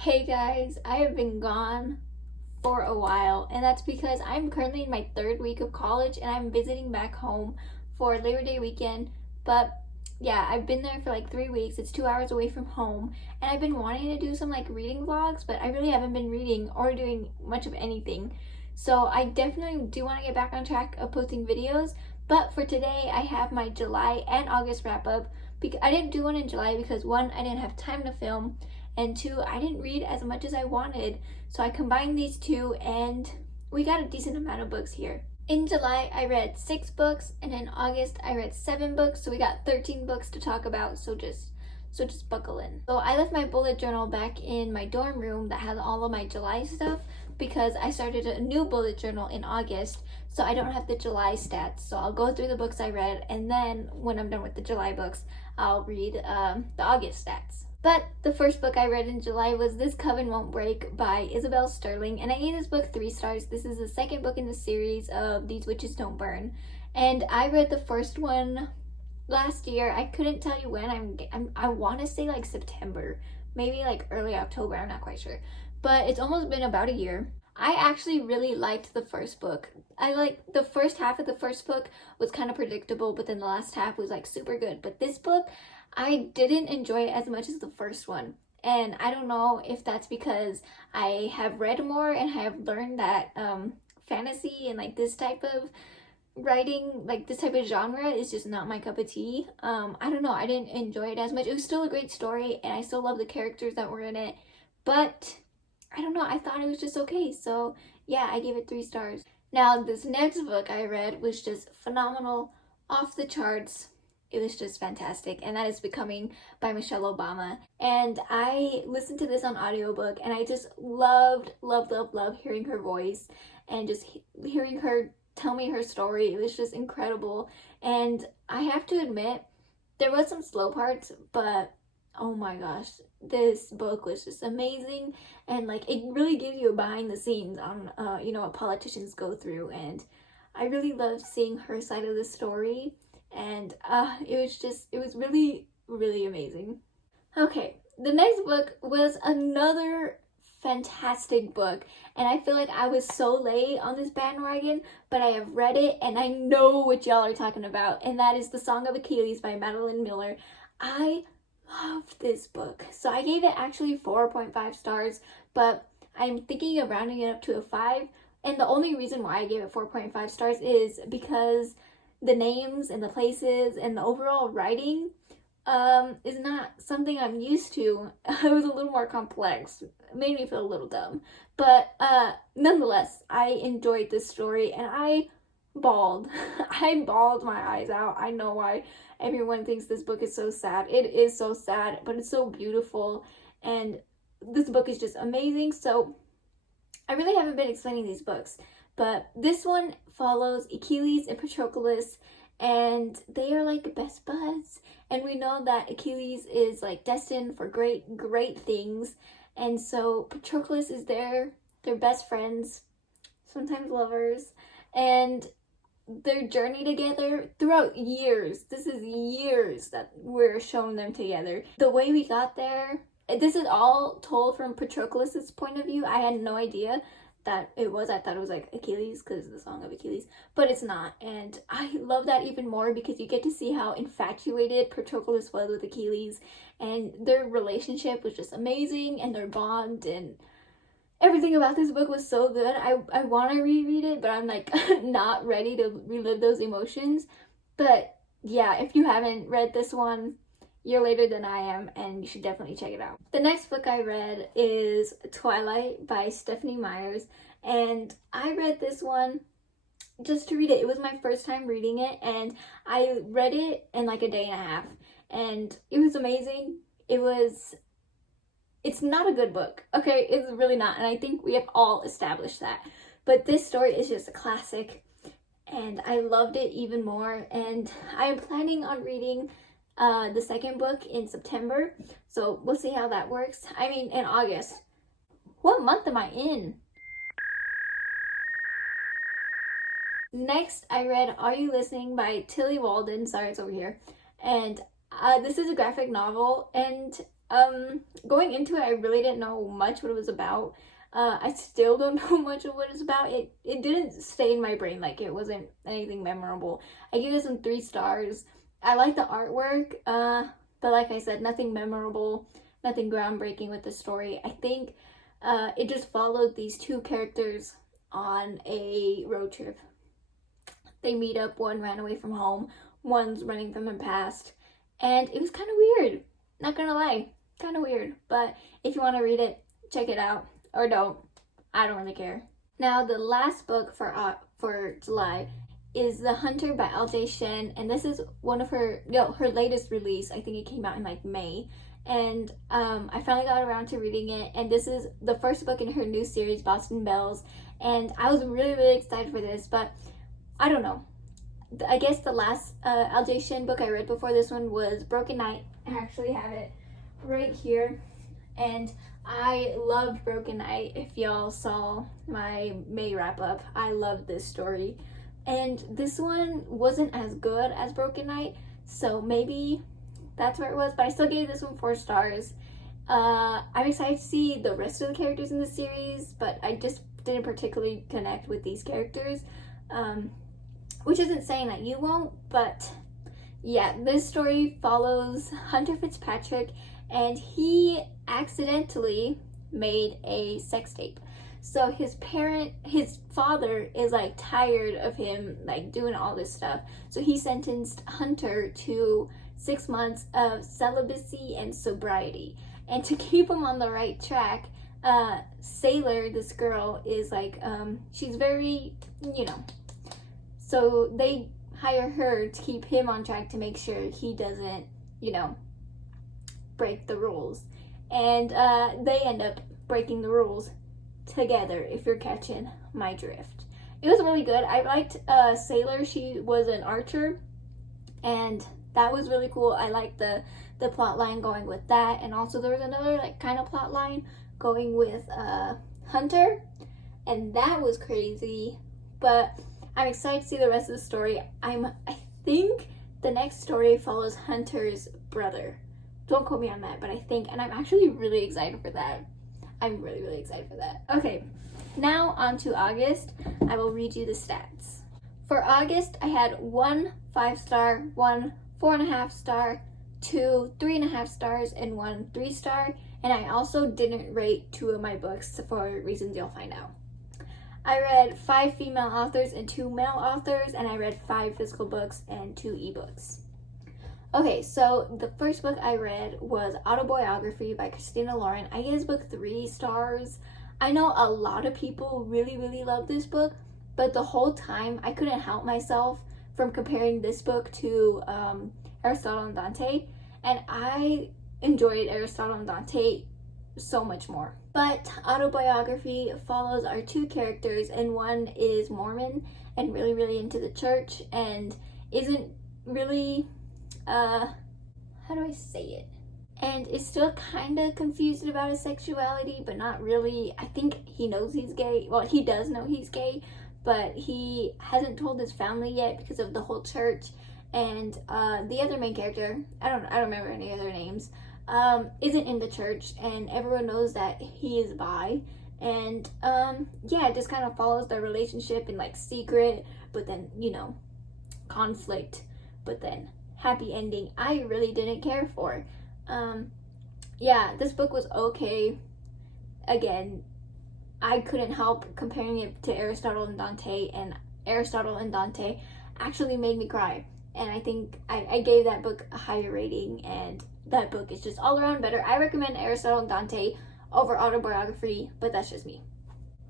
Hey guys, I have been gone for a while, and that's because I'm currently in my third week of college and I'm visiting back home for Labor Day weekend. But yeah, I've been there for like 3 weeks. It's 2 hours away from home, and I've been wanting to do some like reading vlogs, but I really haven't been reading or doing much of anything. So I definitely do want to get back on track of posting videos. But for today, I have my July and August wrap up. I didn't do one in July because one, I didn't have time to film, and two, I didn't read as much as I wanted. So I combined these two and we got a decent amount of books here. In July, I read 6 books, and in August, I read 7 books. So we got 13 books to talk about. So just buckle in. So I left my bullet journal back in my dorm room that has all of my July stuff because I started a new bullet journal in August, so I don't have the July stats. So I'll go through the books I read, and then when I'm done with the July books, I'll read the August stats. But the first book I read in July was This Coven Won't Break by Isabel Sterling, and I gave this book 3 stars. This is the second book in the series of These Witches Don't Burn, and I read the first one last year. I couldn't tell you when. I want to say like September, maybe like early October. I'm not quite sure, but it's almost been about a year. I actually really liked the first book. I like the first half of the first book was kind of predictable, but then the last half was like super good. But this book, I didn't enjoy it as much as the first one. And I don't know if that's because I have read more and I have learned that fantasy and like this type of writing, like this type of genre, is just not my cup of tea. I don't know, I didn't enjoy it as much. It was still a great story and I still love the characters that were in it, but I don't know, I thought it was just okay. So yeah, I gave it 3 stars. Now this next book I read was just phenomenal, off the charts. It was just fantastic, and that is Becoming by Michelle Obama. And I listened to this on audiobook, and I just loved hearing her voice and just hearing her tell me her story. It was just incredible. And I have to admit, there was some slow parts, but oh my gosh, this book was just amazing. And like, it really gives you a behind the scenes on what politicians go through, and I really loved seeing her side of the story. And it was really amazing. Okay, the next book was another fantastic book, and I feel like I was so late on this bandwagon, but I have read it and I know what y'all are talking about, and that is The Song of Achilles by Madeline Miller. I loved this book, so I gave it actually 4.5 stars, but I'm thinking of rounding it up to a 5. And the only reason why I gave it 4.5 stars is because the names and the places and the overall writing is not something I'm used to. It was a little more complex. It made me feel a little dumb. But nonetheless, I enjoyed this story and I bawled. I bawled my eyes out. I know why everyone thinks this book is so sad. It is so sad, but it's so beautiful. And this book is just amazing. So I really haven't been explaining these books, but this one follows Achilles and Patroclus, and they are like best buds. And we know that Achilles is like destined for great things. And so Patroclus is their best friends, sometimes lovers, and their journey together throughout years. This is years that we're showing them together. The way we got there, this is all told from Patroclus's point of view. I had no idea that it was. I thought it was like Achilles because of the Song of Achilles, but it's not. And I love that even more because you get to see how infatuated Patroclus was with Achilles, and their relationship was just amazing, and their bond and everything about this book was so good. I want to reread it, but I'm like not ready to relive those emotions. But yeah, if you haven't read this one, you're later than I am, and you should definitely check it out. The next book I read is Twilight by Stephanie Myers, and I read this one just to read it. It was my first time reading it, and I read it in like a day and a half, and it was amazing. It's not a good book, okay? It's really not, and I think we have all established that. But this story is just a classic, and I loved it even more, and I am planning on reading the second book in September, so we'll see how that works. I mean, in August. What month am I in? Next, I read Are You Listening by Tilly Walden. Sorry, it's over here. And this is a graphic novel, and Going into it, I really didn't know much what it was about. I still don't know much of what it's about. It didn't stay in my brain, like it wasn't anything memorable. I give this one 3 stars. I like the artwork, but like I said, nothing memorable, nothing groundbreaking with the story. I think it just followed these 2 characters on a road trip. They meet up, one ran away from home, one's running from the past, and it was kind of weird. Not gonna lie, kind of weird. But if you want to read it, check it out. Or don't. I don't really care. Now, the last book for July is The Hunter by L.J. Shen, and this is one of her latest release. I think it came out in like May, and I finally got around to reading it, and this is the first book in her new series, Boston Bells, and I was really excited for this, but I don't know. I guess the last L.J. Shen book I read before this one was Broken Night. I actually have it right here, and I loved Broken Night. If y'all saw my May wrap up, I loved this story. And this one wasn't as good as Broken Night, so maybe that's where it was, but I still gave this one 4 stars. I'm excited to see the rest of the characters in the series, but I just didn't particularly connect with these characters, which isn't saying that you won't, but yeah, this story follows Hunter Fitzpatrick, and he accidentally made a sex tape. So his father is like tired of him like doing all this stuff. So he sentenced Hunter to 6 months of celibacy and sobriety. And to keep him on the right track, Sailor, this girl, is like, she's very, so they hire her to keep him on track to make sure he doesn't, break the rules. And they end up breaking the rules together, if you're catching my drift. It was really good. I liked Sailor. She was an archer, and that was really cool. I liked the plot line going with that, and also there was another like kind of plot line going with Hunter, and that was crazy. But I'm excited to see the rest of the story. I think the next story follows Hunter's brother. Don't quote me on that, but I think, and I'm actually really excited for that. I'm really excited for that. Okay, now on to August. I will read you the stats. For August, I had 1 5-star, 1 4.5 star, 2 3.5 stars, and 1 3-star. And I also didn't rate 2 of my books for reasons you'll find out. I read 5 female authors and 2 male authors, and I read 5 physical books and 2 ebooks. Okay, so the first book I read was Autobiography by Christina Lauren. I gave this book 3 stars. I know a lot of people really love this book, but the whole time I couldn't help myself from comparing this book to Aristotle and Dante, and I enjoyed Aristotle and Dante so much more. But Autobiography follows our 2 characters, and one is Mormon and really into the church and isn't really how do I say it? And is still kind of confused about his sexuality, but not really. I think he knows he's gay. Well, he does know he's gay, but he hasn't told his family yet because of the whole church. And the other main character, I don't remember any other names, isn't in the church, and everyone knows that he is bi. And yeah, it just kind of follows their relationship in like secret, but then conflict, but then happy ending I really didn't care for. Yeah, this book was okay. Again, I couldn't help comparing it to Aristotle and Dante, and Aristotle and Dante actually made me cry. And I think I gave that book a higher rating, and that book is just all around better. I recommend Aristotle and Dante over Autobiography, but that's just me.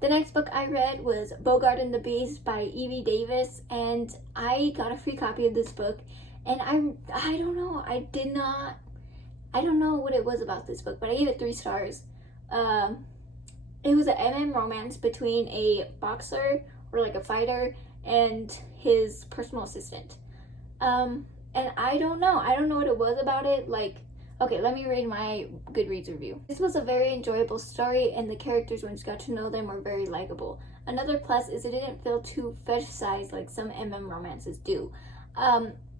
The next book I read was Bogart and the Beast by Evie Davis, and I got a free copy of this book. And I don't know, I don't know what it was about this book, but I gave it 3 stars. It was an MM romance between a boxer, or like a fighter, and his personal assistant. And I don't know what it was about it. Like, okay, let me read my Goodreads review. This was a very enjoyable story, and the characters, once you got to know them, were very likable. Another plus is it didn't feel too fetishized like some MM romances do.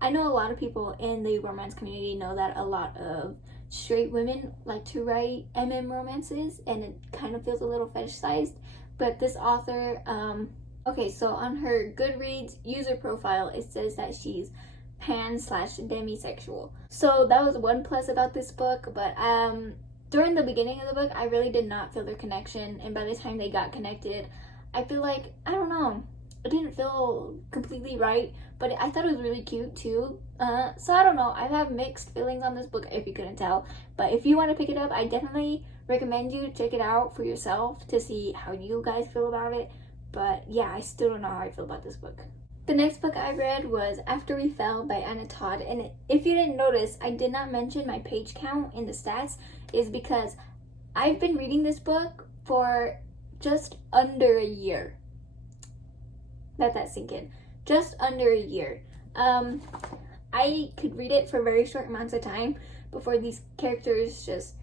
I know a lot of people in the romance community know that a lot of straight women like to write romances, and it kind of feels a little fetishized. But this author, okay, so on her Goodreads user profile, it says that she's pan/demisexual. So that was one plus about this book, but during the beginning of the book, I really did not feel their connection, and by the time they got connected, I feel like, I don't know, it didn't feel completely right, but I thought it was really cute too. So I don't know, I have mixed feelings on this book, if you couldn't tell. But if you want to pick it up, I definitely recommend you check it out for yourself to see how you guys feel about it. But yeah, I still don't know how I feel about this book. The next book I read was After We Fell by Anna Todd, and if you didn't notice, I did not mention my page count in the stats, is because I've been reading this book for just under a year. Let that sink in. Just under a year. I could read it for very short amounts of time before these characters just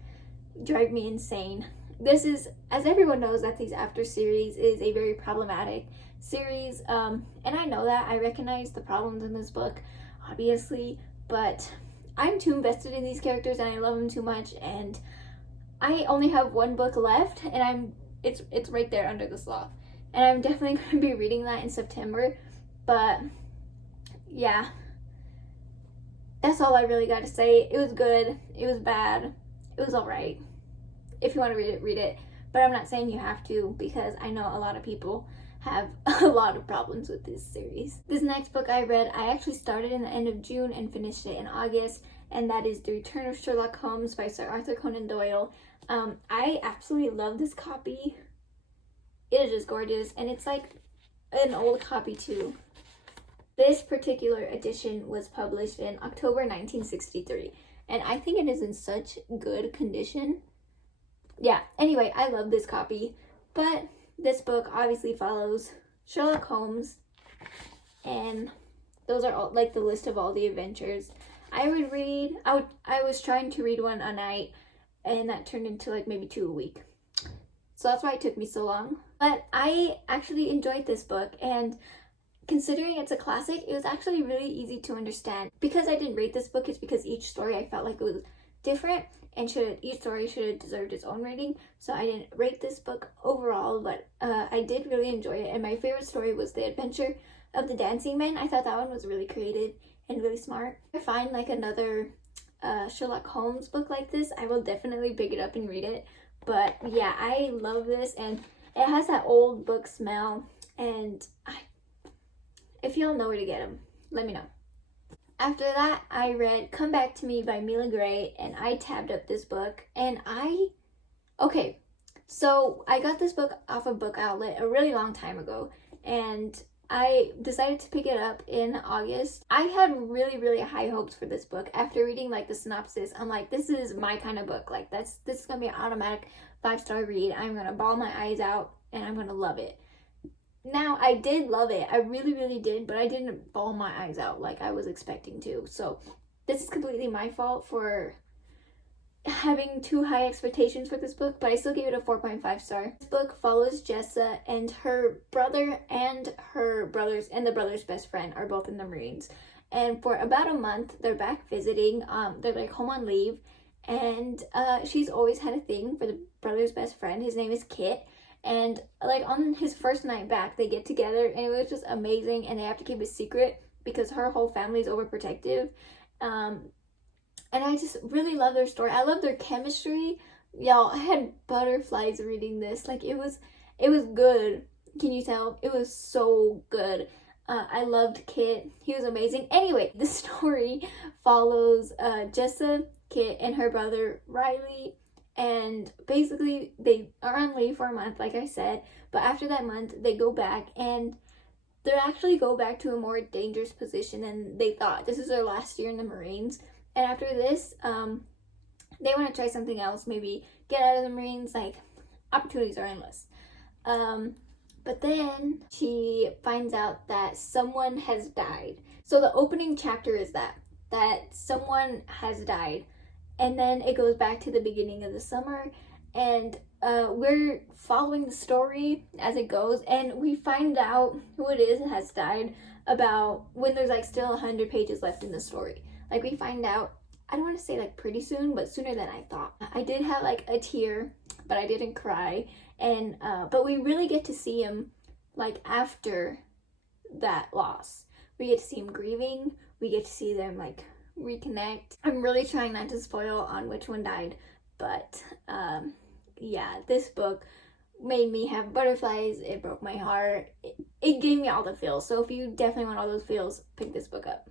drive me insane. This is, as everyone knows, that these After series is a very problematic series, and I know that. I recognize the problems in this book, obviously, but I'm too invested in these characters and I love them too much, and I only have one book left, and it's right there under the sloth, and I'm definitely going to be reading that in September. But yeah, that's all I really got to say. It was good, it was bad, it was alright. If you want to read it, read it, but I'm not saying you have to, because I know a lot of people have a lot of problems with this series. This next book I read, I actually started in the end of June and finished it in August, and that is The Return of Sherlock Holmes by Sir Arthur Conan Doyle. I absolutely love this copy. It is just gorgeous, and it's like an old copy too. This particular edition was published in October 1963, and I think it is in such good condition. Yeah, anyway, I love this copy, but this book obviously follows Sherlock Holmes, and those are all like the list of all the adventures I would read. I was trying to read one a night, and that turned into like maybe 2 a week. So that's why it took me so long. But I actually enjoyed this book, and considering it's a classic, it was actually really easy to understand. Because I didn't rate this book, it's because each story I felt like it was different, and each story should have deserved its own rating. So I didn't rate this book overall, but I did really enjoy it. And my favorite story was The Adventure of the Dancing Men. I thought that one was really creative and really smart. If I find like another Sherlock Holmes book like this, I will definitely pick it up and read it. But yeah, I love this, and it has that old book smell. And if y'all know where to get them, let me know. After that, I read Come Back to Me by Mila Gray, and I tabbed up this book, and okay, so I got this book off of Book Outlet a really long time ago, and I decided to pick it up in August. I had really, really high hopes for this book. After reading like the synopsis, I'm like, this is my kind of book. Like this is gonna be an automatic 5-star read. I'm gonna bawl my eyes out, and I'm gonna love it. Now, I did love it. I really, really did, but I didn't bawl my eyes out like I was expecting to. So this is completely my fault for having too high expectations for this book, but I still gave it a 4.5 star. This book follows Jessa, and her brother and her brothers and the brother's best friend are both in the Marines. And for about a month, they're back visiting. They're like home on leave, and she's always had a thing for the brother's best friend. His name is Kit. And like on his first night back, they get together, and it was just amazing. And they have to keep it secret because her whole family is overprotective. And I just really love their story. I love their chemistry. Y'all, I had butterflies reading this. Like it was good. Can you tell? It was so good. I loved Kit. He was amazing. Anyway, the story follows Jessa, Kit, and her brother Riley. And basically, they are on leave for a month, like I said. But after that month, they go back, and they actually go back to a more dangerous position than they thought. This is their last year in the Marines. And after this, they want to try something else. Maybe get out of the Marines. Like, opportunities are endless. But then she finds out that someone has died. So the opening chapter is that someone has died. And then it goes back to the beginning of the summer, and we're following the story as it goes, and we find out who it is that has died about when there's like still 100 pages left in the story. Like we find out I don't want to say like pretty soon, but sooner than I thought. I did have like a tear, but I didn't cry. And but we really get to see him like after that loss. We get to see him grieving. We get to see them like reconnect. I'm really trying not to spoil on which one died, but yeah, this book made me have butterflies. It broke my heart. It gave me all the feels. So if you definitely want all those feels, pick this book up.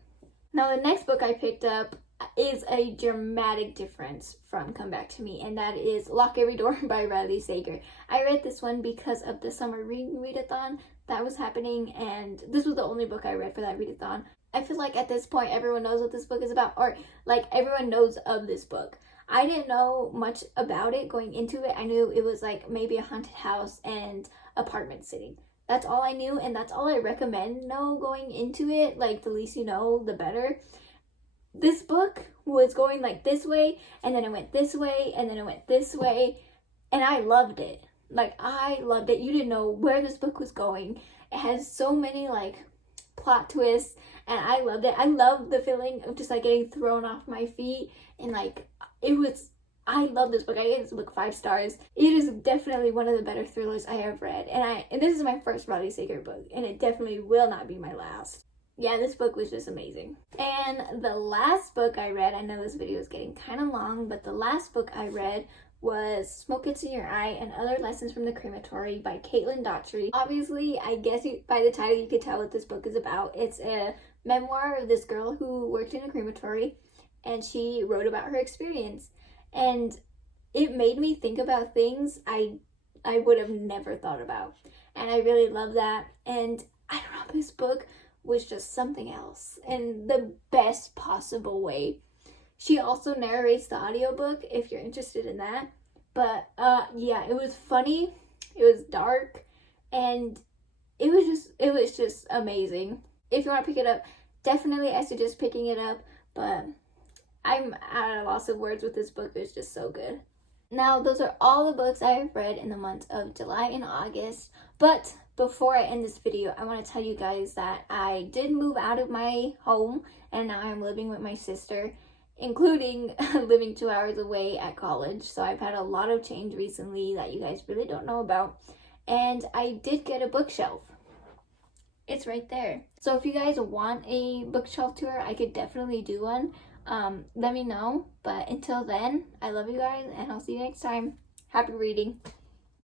Now the next book I picked up is a dramatic difference from Come Back to Me, and that is Lock Every Door by Riley Sager. I read this one because of the summer readathon that was happening, and this was the only book I read for that readathon. I feel like at this point everyone knows what this book is about, or like everyone knows of this book. I didn't know much about it going into it. I knew it was like maybe a haunted house and apartment sitting. That's all I knew, and that's all I recommend know going into it. Like, the least you know, the better. This book was going like this way, and then it went this way, and then it went this way, and I loved it. Like, I loved it. You didn't know where this book was going. It has so many like plot twists, and I loved it. I love the feeling of just like getting thrown off my feet, and like I love this book. I gave this book 5 stars. It is definitely one of the better thrillers I have read, and this is my first Riley Sager book, and it definitely will not be my last. Yeah, this book was just amazing. And the last book I read, I know this video is getting kind of long, but the last book I read was Smoke Gets in Your Eye and Other Lessons from the Crematory by Caitlin Daughtry. Obviously, I guess by the title you could tell what this book is about. It's a memoir of this girl who worked in a crematory, and she wrote about her experience. And it made me think about things I would have never thought about. And I really love that. And I don't know, this book was just something else in the best possible way. She also narrates the audiobook if you're interested in that. But yeah, it was funny, it was dark, and it was just amazing. If you want to pick it up, definitely I suggest picking it up, but I'm at a loss of words with this book. It's just so good. Now, those are all the books I have read in the months of July and August. But before I end this video, I want to tell you guys that I did move out of my home, and now I'm living with my sister, including living 2 hours away at college. So I've had a lot of change recently that you guys really don't know about. And I did get a bookshelf. It's right there. So if you guys want a bookshelf tour, I could definitely do one. Let me know. But until then, I love you guys, and I'll see you next time. Happy reading.